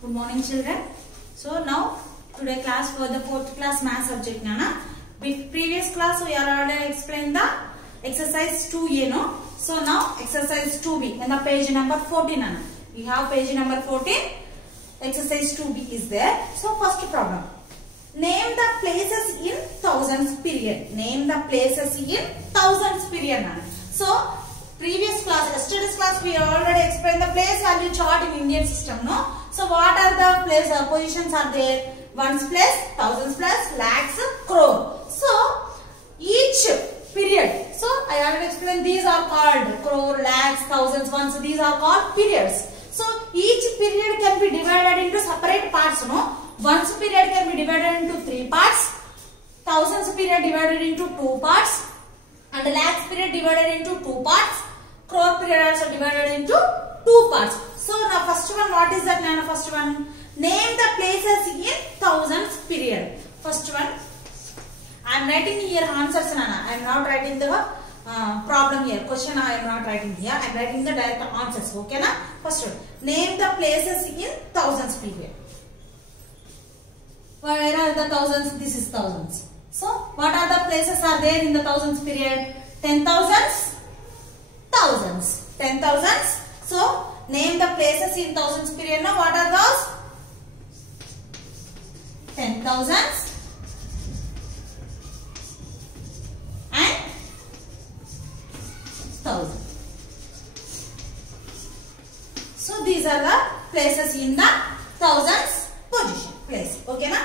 Good morning, children. So now today class for the 4th class math subject, Nana. Previous class we are already explained the exercise 2A, no? So now exercise 2B and the page number 14, Nana. We have page number 14. Exercise 2B is there. So first problem. Name the places in thousands period. Name the places in thousands period, Nana. So previous class, yesterday's class, we already explained the place value chart in Indian system, no? So what are the place positions are there? Ones place, thousands place, lakhs, crore. So each period. So I already explained these are called crore, lakhs, thousands, ones. These are called periods. So each period can be divided into separate parts, no? Ones period can be divided into 3 parts. Thousands period divided into 2 parts. And lakhs period divided into 2 parts. Crore period also divided into 2 parts. So now first one, what is that, Nana? First one, name the places in thousands period. First one, I am writing here answers, Nana. I am not writing the problem here. Question I am not writing here. I am writing the direct answers. Okay, na? First one, name the places in thousands period. Where are the thousands? This is thousands. So what are the places are there in the thousands period? 10,000s, thousands, 10,000s. So name the places in thousands period. Now what are those? 10,000s and 1,000. So these are the places in the thousands position place. Okay, na?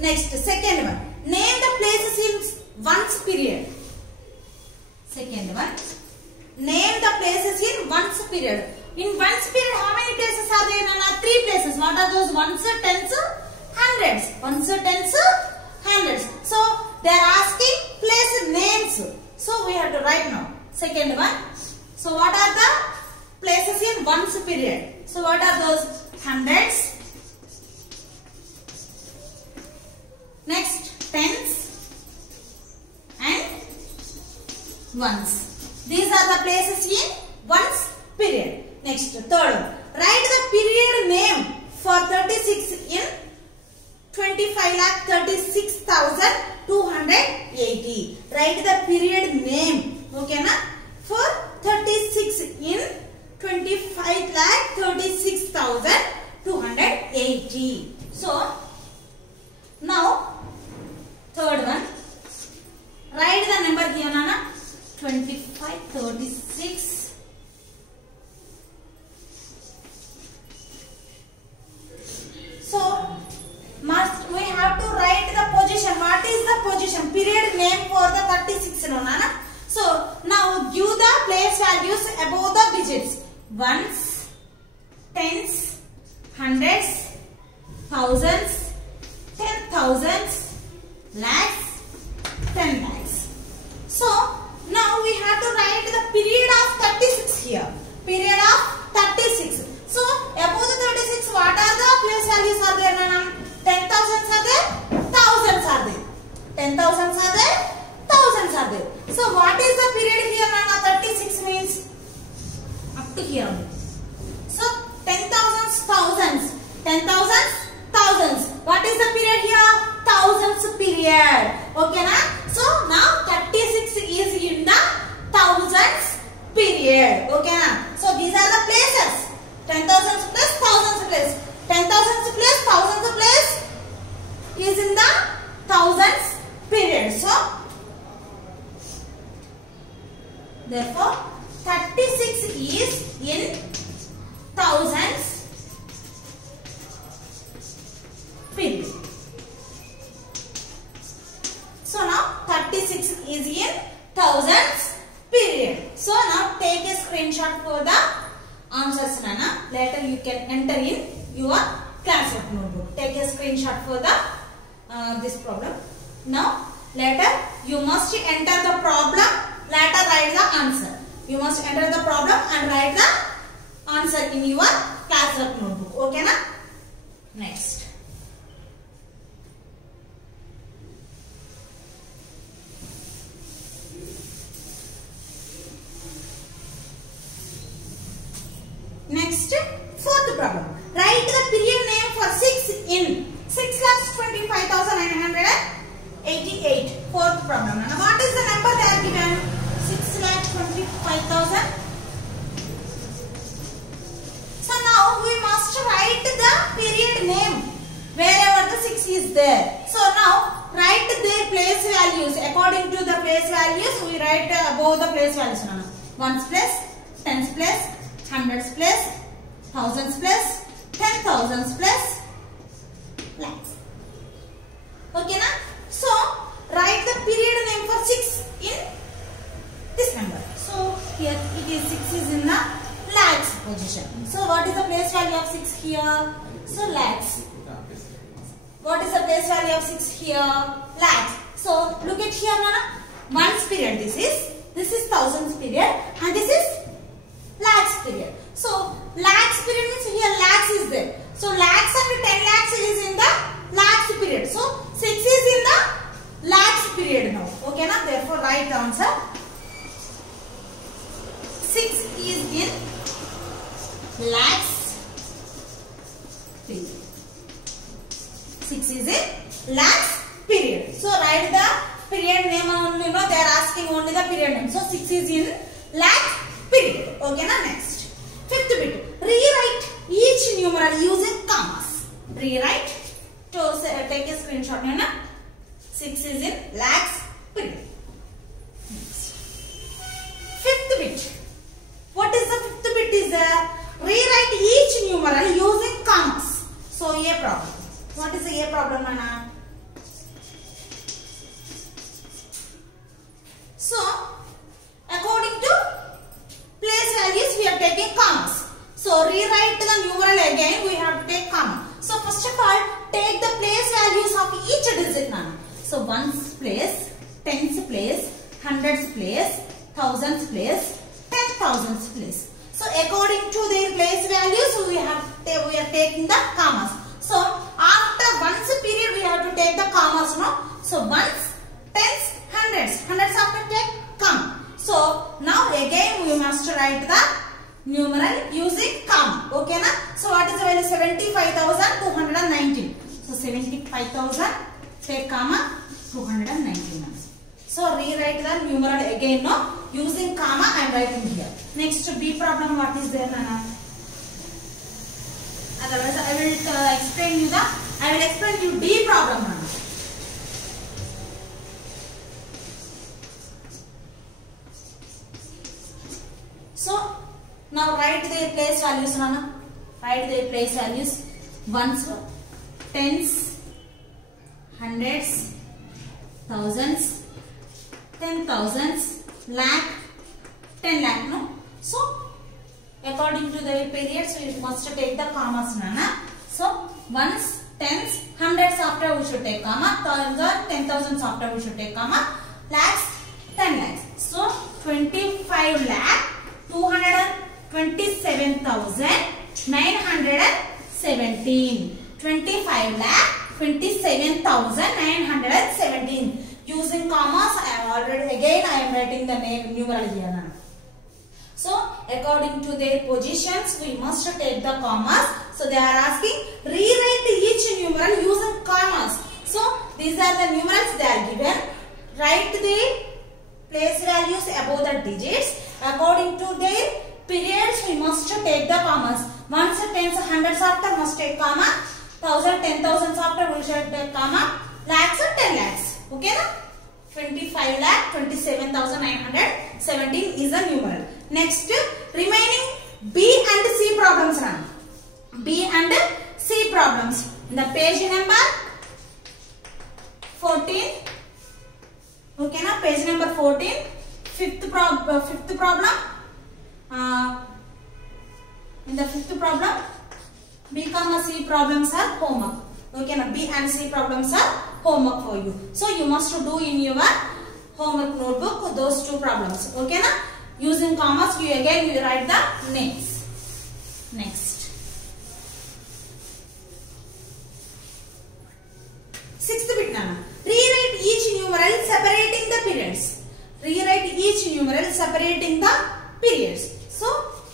Next, second one. Name the places in ones period. Second one. Name the places in ones period. In ones period, how many places are there? Nana? 3 places. What are those? Ones, tens, hundreds. Ones, tens, hundreds. So they are asking place names. So we have to write now. Second one. So what are the places in ones period? So what are those? Hundreds. Next, tens and ones. These are the places in ones period. Next, third one. Write the period name for 36 in 25,36,280. Write the period name. Okay, na? For 36 in 25,36,280. So now third one. Write the number here, Nana. 25, 36. So we have to write the position. What is the position? Period name for the 36, no, Nana? So now give the place values above the digits. Ones, tens, hundreds, thousands, 10,000s, lakhs, 10 lakhs. So now we have to write the period of 36 here. Period of 36. So above the 36, what are the place values are there, Nana? 10,000s are there, thousands are there. 10,000s are there, thousands are there. So what is the period here, Nana? 36 means up to here. So 10,000s, thousands. 10,000s, thousands. What is the period here? Thousands period. Okay, na? So now 36 is in the thousands period. Okay, na? So these are the places. 10,000s place, thousands place. 10,000s place, thousands place is in the thousands period. So therefore 36 is in thousands period. So now 36 is in thousands period. So now take a screenshot for the answers, Nana. Later you can enter in your classwork notebook. Take a screenshot for the this problem. Now later you must enter the problem. Later write the answer. You must enter the problem and write the answer in your classwork notebook. Okay, na? Next. Next, fourth problem. 88. Fourth problem. Now what is the number they are given? 6,25,000. So now we must write the period name wherever the 6 is there. So now write their place values. According to the place values, we write above the place values. Ones place, tens place, hundreds place, thousands place, 10,000s place, lakhs. Okay na? So write the period name for 6 in this number. So here it is 6 is in the lakhs position. So what is the place value of 6 here? So lakhs. What is the place value of 6 here? Lakhs. So look at here, Nana. Ones period. This is thousands period, and this is lakhs period. So lakhs period means here lakhs is there. So lakhs and 10 lakhs is in the lakhs period. So 6 is in the lakhs period now. Okay, na? Therefore write the answer. 6 is in lakhs period. 6 is in lakhs period. So write the period name only. No, they are asking only the period name. So 6 is in lakhs period. Okay, na? Next. Fifth bit. Rewrite each numeral using commas. Rewrite. So take a screenshot. Na? 6 is in lakhs period. Next. Fifth bit. What is the fifth bit is there? Rewrite each numeral using commas. So a problem. What is the a problem, Nana? So according to place values we are taking commas. So rewrite the numeral again, we have to take comma. So first of all take the place values of each digit, Nana. So ones place, tens place, hundreds place, thousands place, 10,000s place. So according to their place values we are taking the commas. So after ones period we have to take the commas, no? So ones, tens, hundreds after take comma. So now again we must write the numeral using comma. Okay na? So what is the value? 75,219. So 75,000 take comma 219. So rewrite the numeral again, no? Using comma I am writing here. Next B problem, what is there, Nana? Otherwise I will explain you D problem, Nana. So now write their place values, Nana. Write their place values. Ones, tens, hundreds, thousands, 10,000s, lakh, 10 lakh, no? So according to their periods we must take the commas, Nana. So ones, tens, hundreds after we should take comma, thousands, 10,000s after we should take comma, lakhs, 10 lakhs. So 25 lakh 227,917. 25 lakh 27,917. Using commas I am writing the numeral here now. So according to their positions we must take the commas. So they are asking rewrite each numeral using commas. So these are the numerals they are given. Write the place values above the digits. According to their periods we must take the commas. Ones, tens, hundreds after must take comma. 1,000, 10,000s after we should take comma. Lakhs and 10 lakhs. Okay na? 25 lakh 27,917 is the numeral. Next, remaining B and C problems run. B and C problems. In the page number 14. Okay na? Page number 14. Fifth problem. In the fifth problem, B, C problems are homework. Okay na? B and C problems are homework for you. So you must do in your homework notebook those two problems. Okay na? Using commas we write the names. Next. Sixth bit, Nana. Rewrite each numeral separating the periods. Rewrite each numeral separating the periods. So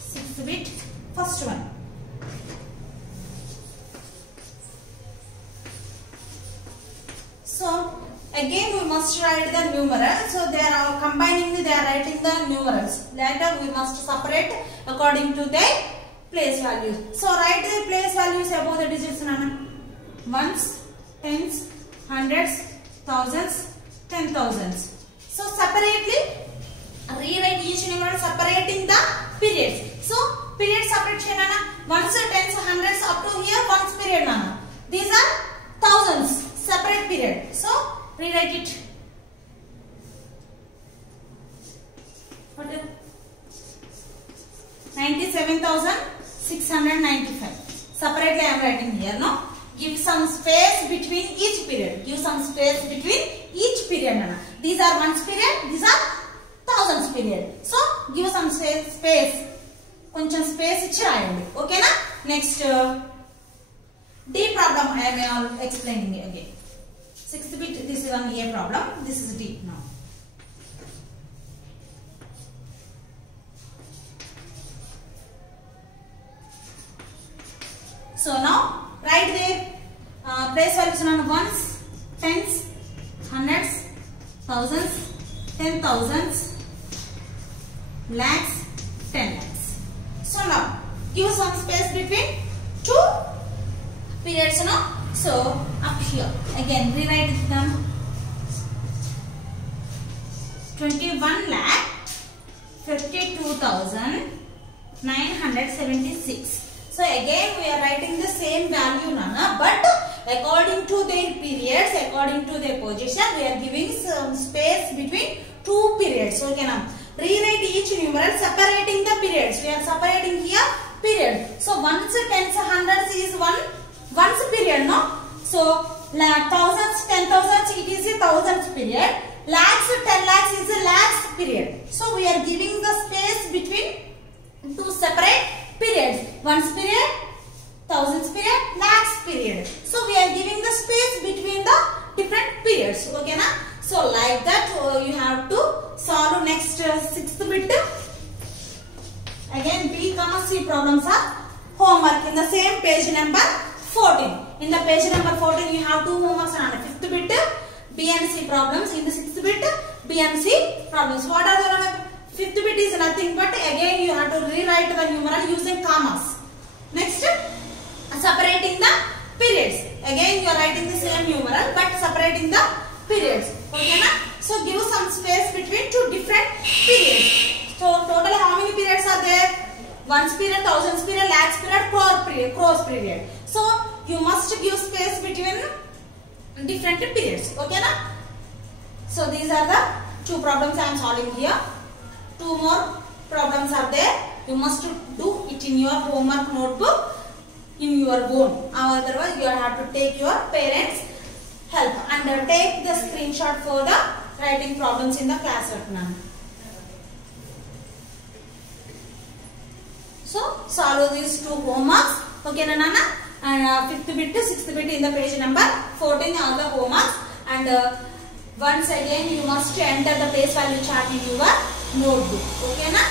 sixth bit, first one. So again we must write the numeral. So they are combining, they are writing the numerals. Later we must separate according to their place values. So write the place values above the digits, Nana. Ones, tens, hundreds, thousands, 10,000s. So separately rewrite each numeral separating the periods. So period separation, Nana. Ones, tens, hundreds up to here ones period, Nana. These are thousands, separate period. So rewrite it. What is 97,695. Separately I am writing here, no? Give some space between each period. Give some space between each period, Nana. These are ones period, these are thousands period. So give some space. Koncham space ichi rayandi. Okay na? Next D problem I am explaining again. 6th bit, this is an A problem. This is D now. So now write their place values on ones, tens, hundreds, thousands, 10,000s, lakhs, 10 lakhs. So now give some space between two periods, no? So up here again rewrite them. 21,52,976. So again we are writing the same value, Nana, but according to their periods, according to their position, we are giving some space between two periods. Okay, now rewrite each numeral separating the periods. We are separating here period. So ones, tens, hundreds is ones period, no? So thousands, 10,000s, it is a thousands period. Lakhs, 10 lakhs is a lakhs period. So we are giving the space between two separate periods. Ones period, thousands period, lakhs period. So we are giving the space between the different periods. Okay, na? So like that you have to solve next 6th bit. Again B, C problems are homework in the same page number 14. In the page number 14 you have two homeworks on the 5th bit B and C problems. In the 6th bit B and C problems. What are the 5th bit is nothing but again you have to rewrite the numeral using commas. Next separating the periods. Again you are writing the same numeral but separating the periods. Okay, na? So give some space between two different periods. So total how many periods are there? Ones period, thousands period, lakhs period, crores period. So you must give space between different periods. Okay, na? So these are the two problems I am solving here. Two more problems are there. You must do it in your homework notebook in your own. Otherwise you have to take your parents' help and take the screenshot for the writing problems in the class work now. So solve these two homeworks. Okay, Nana? And 5th bit to 6th bit in the page number 14 all the homeworks. And once again you must enter the place value chart in your notebook. Okay, na?